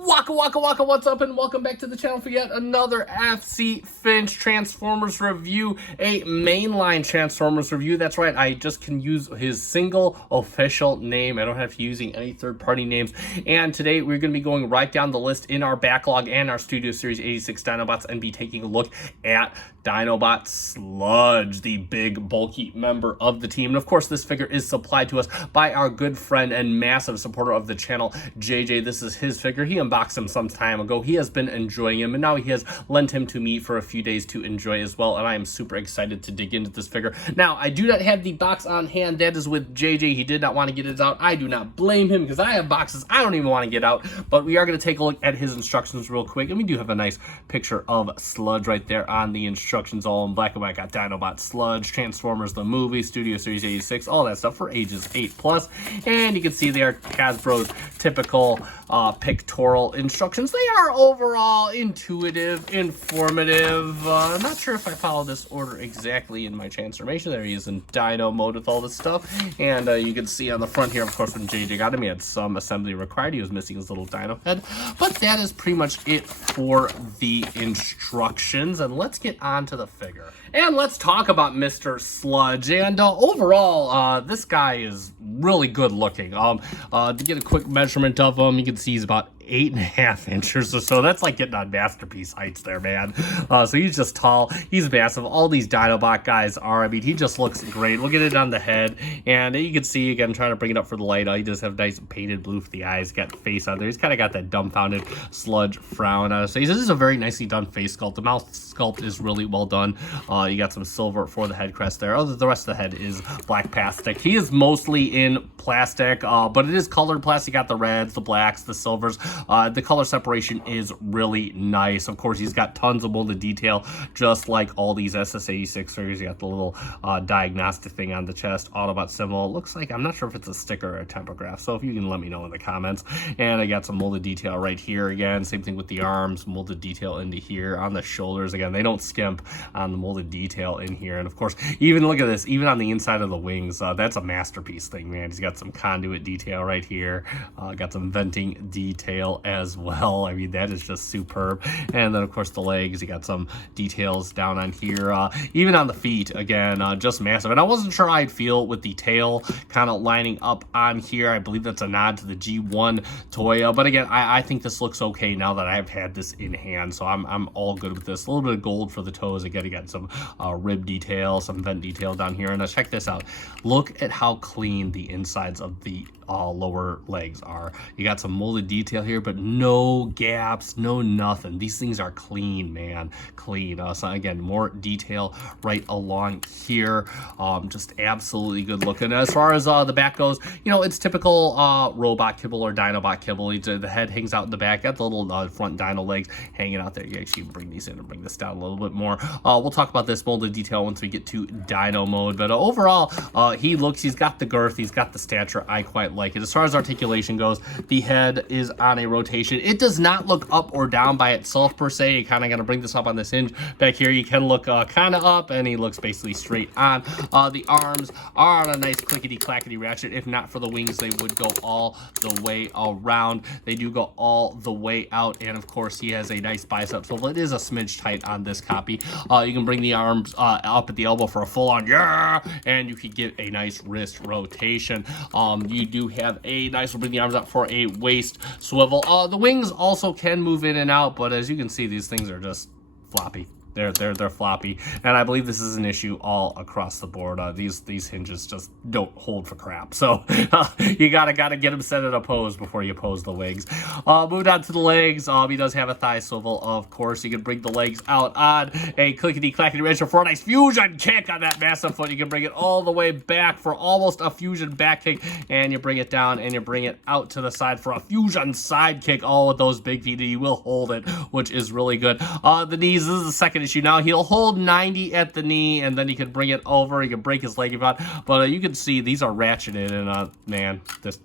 Waka, what's up, and welcome back to the channel for yet another FC Finch Transformers review, a mainline Transformers review. That's right, I just can use his single official name. I don't have to using any third-party names. And today we're going to be going right down the list in our backlog and our Studio Series 86 Dinobots and be taking a look at Dinobot Sludge, the big, bulky member of the team. And of course, this figure is supplied to us by our good friend and massive supporter of the channel, JJ. This is his figure. He unboxed him some time ago. He has been enjoying him, and now he has lent him to me for a few days to enjoy as well, and I am super excited to dig into this figure. Now, I do not have the box on hand. That is with JJ. He did not want to get it out. I do not blame him because I have boxes I don't even want to get out, but we are going to take a look at his instructions real quick, and we do have a nice picture of Sludge right there on the instructions, all in black and white. Got Dinobot Sludge, Transformers the movie, Studio Series 86, all that stuff for ages 8+, and you can see they are Hasbro's typical pictorial instructions. They are overall intuitive, informative. Not sure if I follow this order exactly in my transformation. There he is in Dino mode with all this stuff, and you can see on the front here, of course, when JJ got him, he had some assembly required. He was missing his little dino head, but that is pretty much it for the instructions, and let's get on to the figure. And let's talk about Mr. Sludge. And overall, this guy is really good looking. To get a quick measurement of him, you can see he's about 8.5 inches or so. That's like getting on masterpiece heights there, man. So he's just tall. He's massive. All these Dinobot guys are. I mean, he just looks great. Look at it on the head. And you can see, again, trying to bring it up for the light. He does have nice painted blue for the eyes. Got the face on there. He's kind of got that dumbfounded Sludge frown on his face. This is a very nicely done face sculpt. The mouth sculpt is really well done. You got some silver for the head crest there. The rest of the head is black plastic. He is mostly in plastic, but it is colored plastic. You got the reds, the blacks, the silvers. The color separation is really nice. Of course, he's got tons of molded detail, just like all these SS86 figures. You got the little diagnostic thing on the chest, Autobot symbol. It looks like, I'm not sure if it's a sticker or a tempograph, so if you can let me know in the comments. And I got some molded detail right here again. Same thing with the arms, molded detail into here. On the shoulders, again, they don't skimp on the molded detail in here. And of course, even look at this, even on the inside of the wings, that's a masterpiece thing, man. He's got some conduit detail right here. Got some venting detail as well. I mean, that is just superb. And then of course the legs, you got some details down on here, even on the feet, again, just massive. And I wasn't sure how I'd feel with the tail kind of lining up on here. I believe that's a nod to the G1 toy, but again, I think this looks okay now that I've had this in hand, so I'm all good with this. A little bit of gold for the toes. Again, you got some rib detail, some vent detail down here. And check this out. Look at how clean the insides of the lower legs are. You got some molded detail here, but no gaps, no nothing. These things are clean, man, clean. So again, more detail right along here. Just absolutely good looking. As far as the back goes, you know, it's typical robot kibble or Dinobot kibble. The head hangs out in the back. Got the little front dino legs hanging out there. You actually bring these in and bring this down a little bit more. We'll talk about this molded detail once we get to dino mode, but overall, he's got the girth, he's got the stature. I quite like it. As far as articulation goes, the head is on a rotation. It does not look up or down by itself per se. You kind of got to bring this up on this hinge back here. You can look kind of up, and he looks basically straight on. The arms are on a nice clickety-clackety ratchet. If not for the wings, they would go all the way around. They do go all the way out, and of course, he has a nice bicep swivel. It is a smidge tight on this copy. You can bring the arms up at the elbow for a full-on yeah, and you can get a nice wrist rotation. You do have a nice, we'll bring the arms up for a waist swivel. The wings also can move in and out, but as you can see, these things are just floppy. They're floppy, and I believe this is an issue all across the board. These hinges just don't hold for crap, so you gotta get them set in a pose before you pose the legs. Moving on to the legs, he does have a thigh swivel, of course. You can bring the legs out on a clickety-clackety wrench for a nice fusion kick on that massive foot. You can bring it all the way back for almost a fusion back kick, and you bring it down and you bring it out to the side for a fusion side kick, all with those big feet. You will hold it, which is really good. The knees, this is the second issue. Now he'll hold 90 at the knee, and then he can bring it over. He can break his leg if you want, but you can see these are ratcheted, and man, this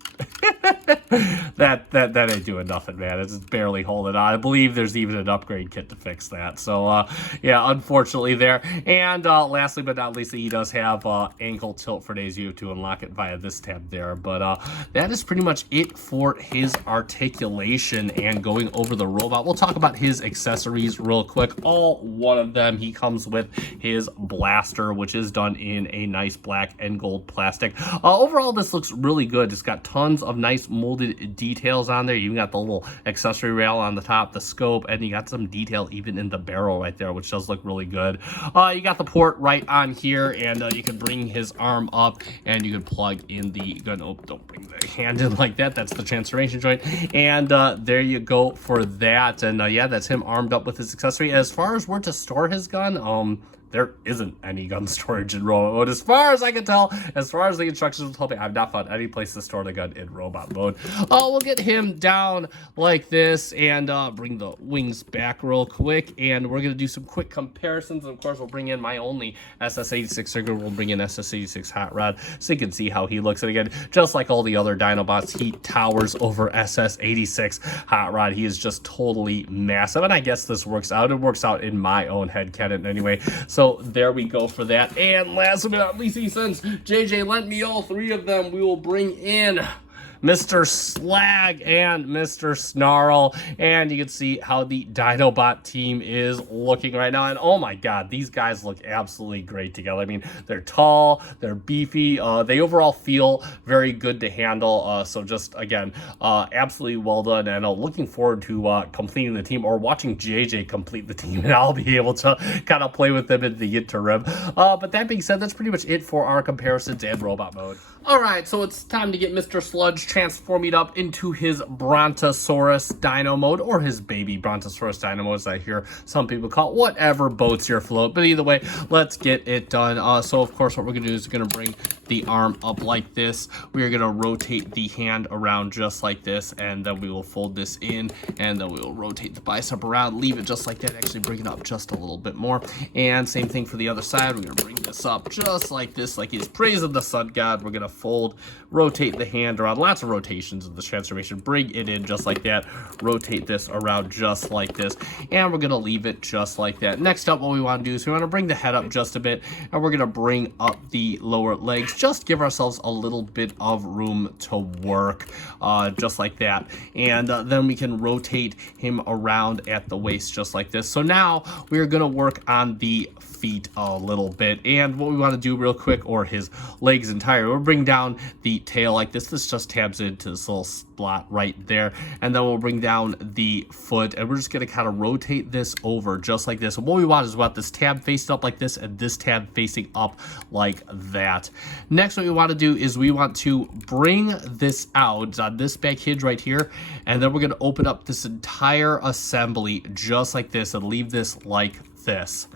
that ain't doing nothing, man. It's just barely holding on. I believe there's even an upgrade kit to fix that. So, yeah, unfortunately there. And lastly but not least, he does have ankle tilt for days. You have to unlock it via this tab there. But that is pretty much it for his articulation and going over the robot. We'll talk about his accessories real quick. All one of them, he comes with his blaster, which is done in a nice black and gold plastic. Overall, this looks really good. It's got tons of nice molded details on there. You got the little accessory rail on the top, the scope, and you got some detail even in the barrel right there, which does look really good. You got the port right on here, and you can bring his arm up, and you can plug in the gun. Oh, don't bring the hand in like that. That's the transformation joint. And there you go for that. And yeah, that's him armed up with his accessory. As far as where to store his gun, there isn't any gun storage in robot mode. As far as I can tell, as far as the instructions will tell me, I've not found any place to store the gun in robot mode. We'll get him down like this and bring the wings back real quick. And we're going to do some quick comparisons. And of course, we'll bring in my only SS86 trigger. We'll bring in SS86 Hot Rod so you can see how he looks. And again, just like all the other Dinobots, he towers over SS86 Hot Rod. He is just totally massive. And I guess this works out. It works out in my own headcanon anyway. So there we go for that. And last but not least, since JJ lent me all three of them, we will bring in Mr. Slag and Mr. Snarl, and you can see how the Dinobot team is looking right now. And oh my god, these guys look absolutely great together. I mean, they're tall, they're beefy, they overall feel very good to handle. So just again, absolutely well done, and looking forward to completing the team or watching JJ complete the team, and I'll be able to kind of play with them in the interim. But that being said, that's pretty much it for our comparisons and robot mode. Alright, so it's time to get Mr. Sludge transformed up into his Brontosaurus Dino mode, or his baby Brontosaurus Dino mode, as I hear some people call it, whatever boats your float. But either way, let's get it done. So of course, what we're going to do is we're going to bring the arm up like this. We are going to rotate the hand around just like this, and then we will fold this in, and then we will rotate the bicep around, leave it just like that, actually bring it up just a little bit more. And same thing for the other side. We're going to bring this up just like this, like he's praising the sun god. We're going to fold, rotate the hand around, lots of rotations of the transformation, bring it in just like that, rotate this around just like this, and we're going to leave it just like that. Next up, what we want to do is we want to bring the head up just a bit, and we're going to bring up the lower legs, just give ourselves a little bit of room to work, just like that. And then we can rotate him around at the waist just like this. So now we're going to work on the feet a little bit, and what we want to do real quick, or his legs entirely, we'll bring down the tail like this. This just tabs into this little slot right there, and then we'll bring down the foot, and we're just going to kind of rotate this over just like this. And what we want is we want this tab faced up like this, and this tab facing up like that. Next, what we want to do is we want to bring this out on this back hinge right here, and then we're going to open up this entire assembly just like this and leave this like this.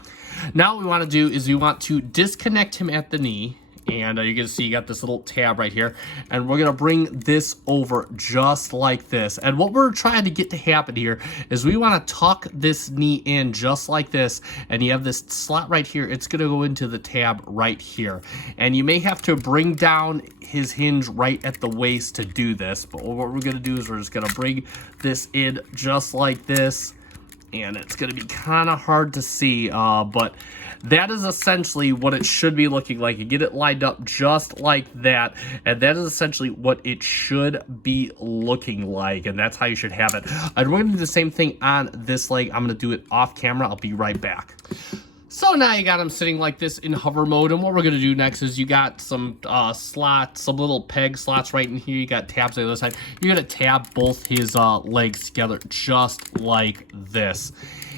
Now what we want to do is we want to disconnect him at the knee, and you can see you got this little tab right here, and we're going to bring this over just like this. And what we're trying to get to happen here is we want to tuck this knee in just like this, and you have this slot right here. It's going to go into the tab right here, and you may have to bring down his hinge right at the waist to do this, but what we're going to do is we're just going to bring this in just like this. And it's going to be kind of hard to see, but that is essentially what it should be looking like. You get it lined up just like that, and that is essentially what it should be looking like, and that's how you should have it. And we're going to do the same thing on this leg. I'm going to do it off camera. I'll be right back. So now you got him sitting like this in hover mode, and what we're going to do next is you got some slots, some little peg slots right in here. You got tabs on the other side. You're going to tab both his legs together just like this.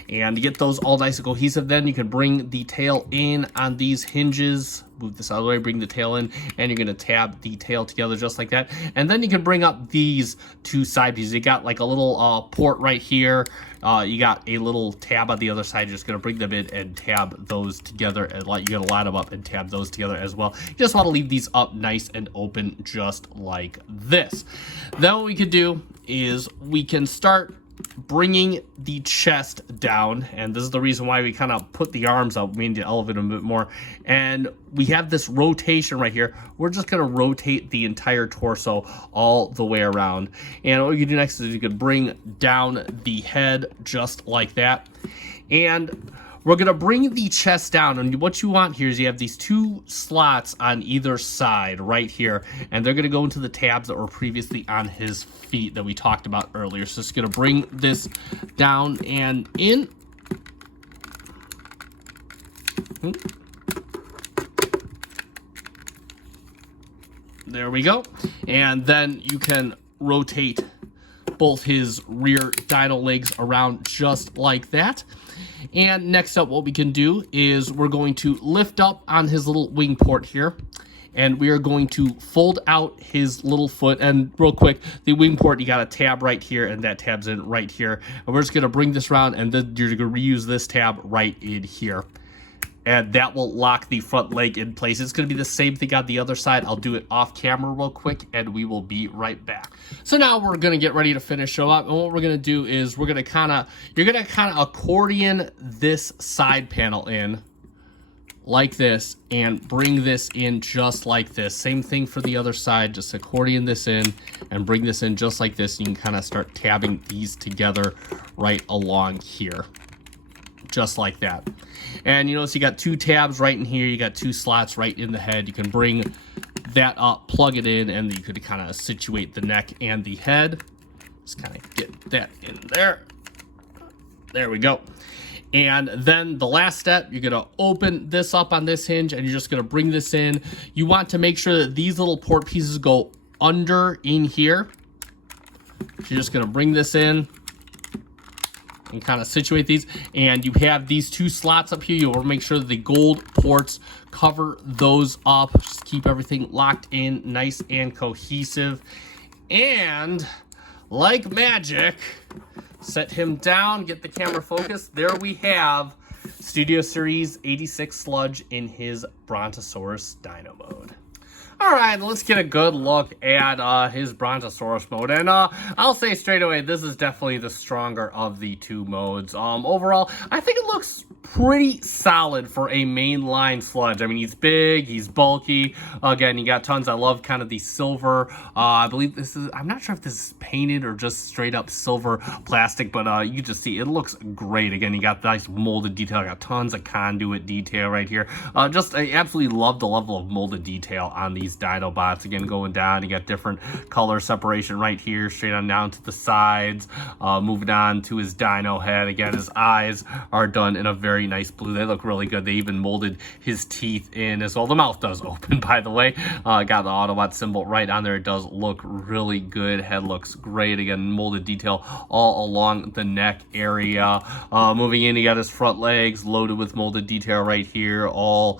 And to get those all nice and cohesive, then you can bring the tail in on these hinges. Move this out of the way, bring the tail in, and you're going to tab the tail together just like that. And then you can bring up these two side pieces. You got like a little port right here. You got a little tab on the other side. You're just going to bring them in and tab those together, and you're going to line them up and tab those together as well. You just want to leave these up nice and open just like this. Then what we could do is we can start bringing the chest down, and this is the reason why we kind of put the arms up. We need to elevate them a bit more, and we have this rotation right here. We're just going to rotate the entire torso all the way around, and what you can do next is you can bring down the head just like that, and we're going to bring the chest down, and what you want here is you have these two slots on either side right here, and they're going to go into the tabs that were previously on his feet that we talked about earlier. So it's going to bring this down and in. There we go. And then you can rotate both his rear dino legs around just like that. And next up, what we can do is we're going to lift up on his little wing port here, and we are going to fold out his little foot. And real quick, the wing port, you got a tab right here, and that tab's in right here. And we're just going to bring this around, and then you're going to reuse this tab right in here. And that will lock the front leg in place. It's going to be the same thing on the other side. I'll do it off camera real quick, and we will be right back. So now we're going to get ready to finish up. And what we're going to do is you're going to kind of accordion this side panel in like this and bring this in just like this. Same thing for the other side. Just accordion this in and bring this in just like this. You can kind of start tabbing these together right along here. Just like that. And you notice you got two tabs right in here. You got two slots right in the head. You can bring that up, plug it in, and you could kind of situate the neck and the head. Just kind of get that in there. There we go. And then the last step, you're going to open this up on this hinge, and you're just going to bring this in. You want to make sure that these little port pieces go under in here. You're just going to bring this in and kind of situate these, and you have these two slots up here. You want to make sure that the gold ports cover those up. Just keep everything locked in nice and cohesive. And like magic, set him down, get the camera focused. There we have Studio Series 86 Sludge in his Brontosaurus Dino mode. All right, let's get a good look at his Brontosaurus mode. And I'll say straight away, this is definitely the stronger of the two modes. Overall, I think it looks pretty solid for a mainline Sludge. I mean, he's big, he's bulky. Again, you got tons. I love kind of the silver. I believe this is, I'm not sure if this is painted or just straight up silver plastic, but you just see it looks great. Again, you got nice molded detail. Got tons of conduit detail right here. I absolutely love the level of molded detail on these Dinobots. Again, going down, you got different color separation right here, straight on down to the sides. Moving on to his dino head. Again, his eyes are done in a very nice blue. They look really good. They even molded his teeth in as well. The mouth does open, by the way. Got the Autobot symbol right on there. It does look really good. Head looks great. Again, molded detail all along the neck area. Moving in, you got his front legs loaded with molded detail right here, all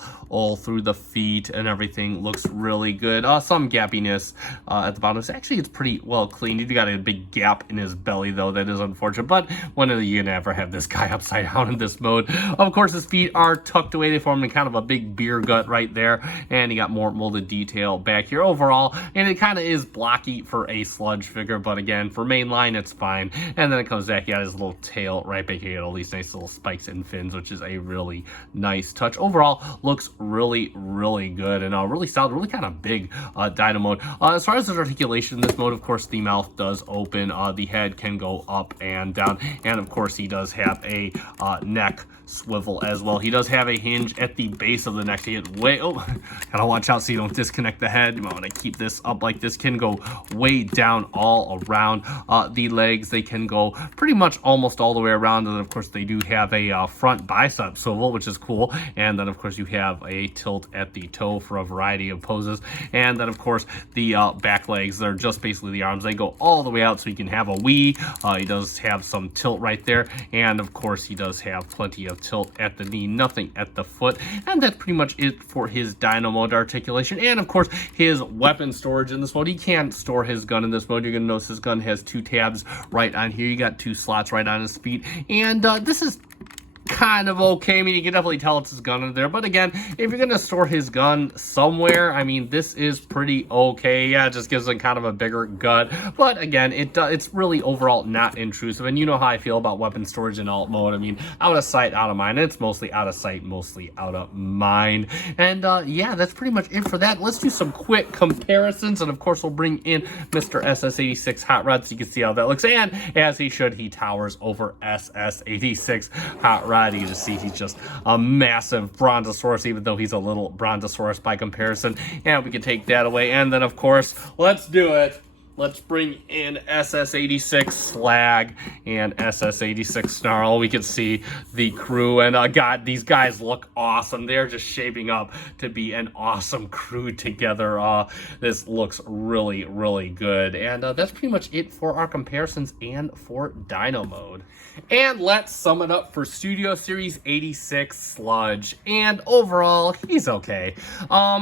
through the feet, and everything looks really good. Some gappiness at the bottom. Actually, it's pretty well cleaned. You got a big gap in his belly, though. That is unfortunate, but when are you gonna ever have this guy upside down in this mode? Of course, his feet are tucked away. They form in kind of a big beer gut right there, and you got more molded detail back here overall, and it kind of is blocky for a Sludge figure, but again, for mainline, it's fine. And then it comes back, you got his little tail right back here. You got all these nice little spikes and fins, which is a really nice touch. Overall, looks really, really good, and really solid, really kind of big Dino mode. As far as his articulation in this mode, of course, the mouth does open. The head can go up and down, and of course, he does have a neck swivel as well. He does have a hinge at the base of the neck to get way, gotta watch out so you don't disconnect the head. You might want to keep this up like this. Can go way down all around. The legs, they can go pretty much almost all the way around, and then of course they do have a front bicep swivel, which is cool. And then of course you have a tilt at the toe for a variety of poses. And then of course the back legs, they're just basically the arms. They go all the way out so you can have a Wii. He does have some tilt right there, and of course he does have plenty of tilt at the knee, nothing at the foot. And that's pretty much it for his Dino mode articulation. And of course his weapon storage in this mode. He can't store his gun in this mode. You're gonna notice his gun has two tabs right on here. You got two slots right on his feet, and this is kind of okay. I mean, you can definitely tell it's his gun in there. But again, if you're going to store his gun somewhere, I mean, this is pretty okay. Yeah, it just gives him kind of a bigger gut. But again, it's really overall not intrusive. And you know how I feel about weapon storage in alt mode. I mean, out of sight, out of mind. It's mostly out of sight, mostly out of mind. And yeah, that's pretty much it for that. Let's do some quick comparisons. And of course, we'll bring in Mr. SS86 Hot Rod so you can see how that looks. And as he should, he towers over SS86 Hot Rod. You can just see he's just a massive Brontosaurus, even though he's a little Brontosaurus by comparison. And we can take that away. And then, of course, let's do it. Let's bring in SS86 Slag and SS86 Snarl. We can see the crew, and God, these guys look awesome. They're just shaping up to be an awesome crew together. This looks really, really good. And that's pretty much it for our comparisons and for Dino Mode. And let's sum it up for Studio Series 86 Sludge. And overall, he's okay.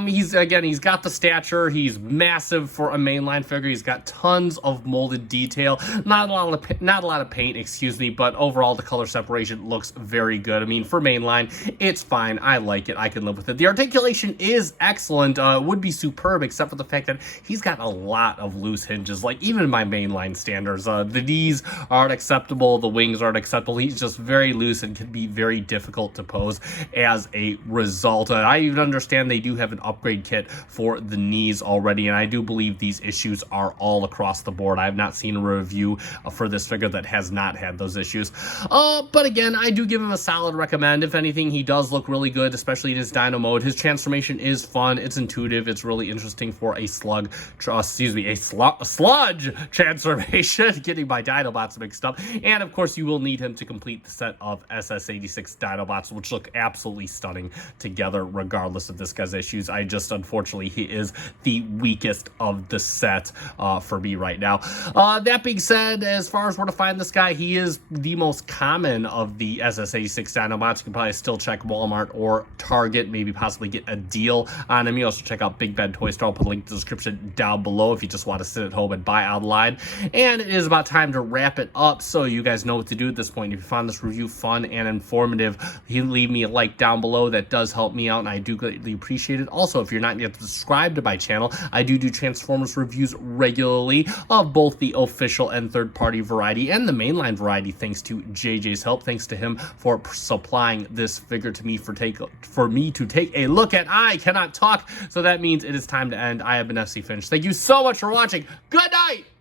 He's got the stature. He's massive for a mainline figure. He's got tons of molded detail. Not a lot of paint, excuse me, but overall the color separation looks very good. I mean, for mainline, it's fine. I like it. I can live with it. The articulation is excellent. Would be superb, except for the fact that he's got a lot of loose hinges. Like, even in my mainline standards, the knees aren't acceptable. The wings aren't acceptable. He's just very loose and can be very difficult to pose as a result. I even understand they do have an upgrade kit for the knees already, and I do believe these issues are all across the board. I have not seen a review for this figure that has not had those issues. But again, I do give him a solid recommend. If anything, he does look really good, especially in his Dino Mode. His transformation is fun. It's intuitive. It's really interesting for a sludge transformation. Getting my Dinobots mixed up. And of course, you will need him to complete the set of SS86 Dinobots, which look absolutely stunning together, regardless of this guy's issues. Unfortunately, he is the weakest of the set for me right now. That being said, as far as where to find this guy, he is the most common of the SS86 Dinobots. You can probably still check Walmart or Target, maybe possibly get a deal on him. You also check out Big Ben Toy Store. I'll put a link to the description down below if you just want to sit at home and buy online. And it is about time to wrap it up, so you guys know what to do at this point. If you found this review fun and informative, you can leave me a like down below. That does help me out, and I do greatly appreciate it. Also, if you're not yet subscribed to my channel, I do Transformers reviews regularly of both the official and third-party variety and the mainline variety, thanks to JJ's help. Thanks to him for supplying this figure to me for me to take a look at. I cannot talk, so that means it is time to end. I have been FC Finch. Thank you so much for watching. Good night!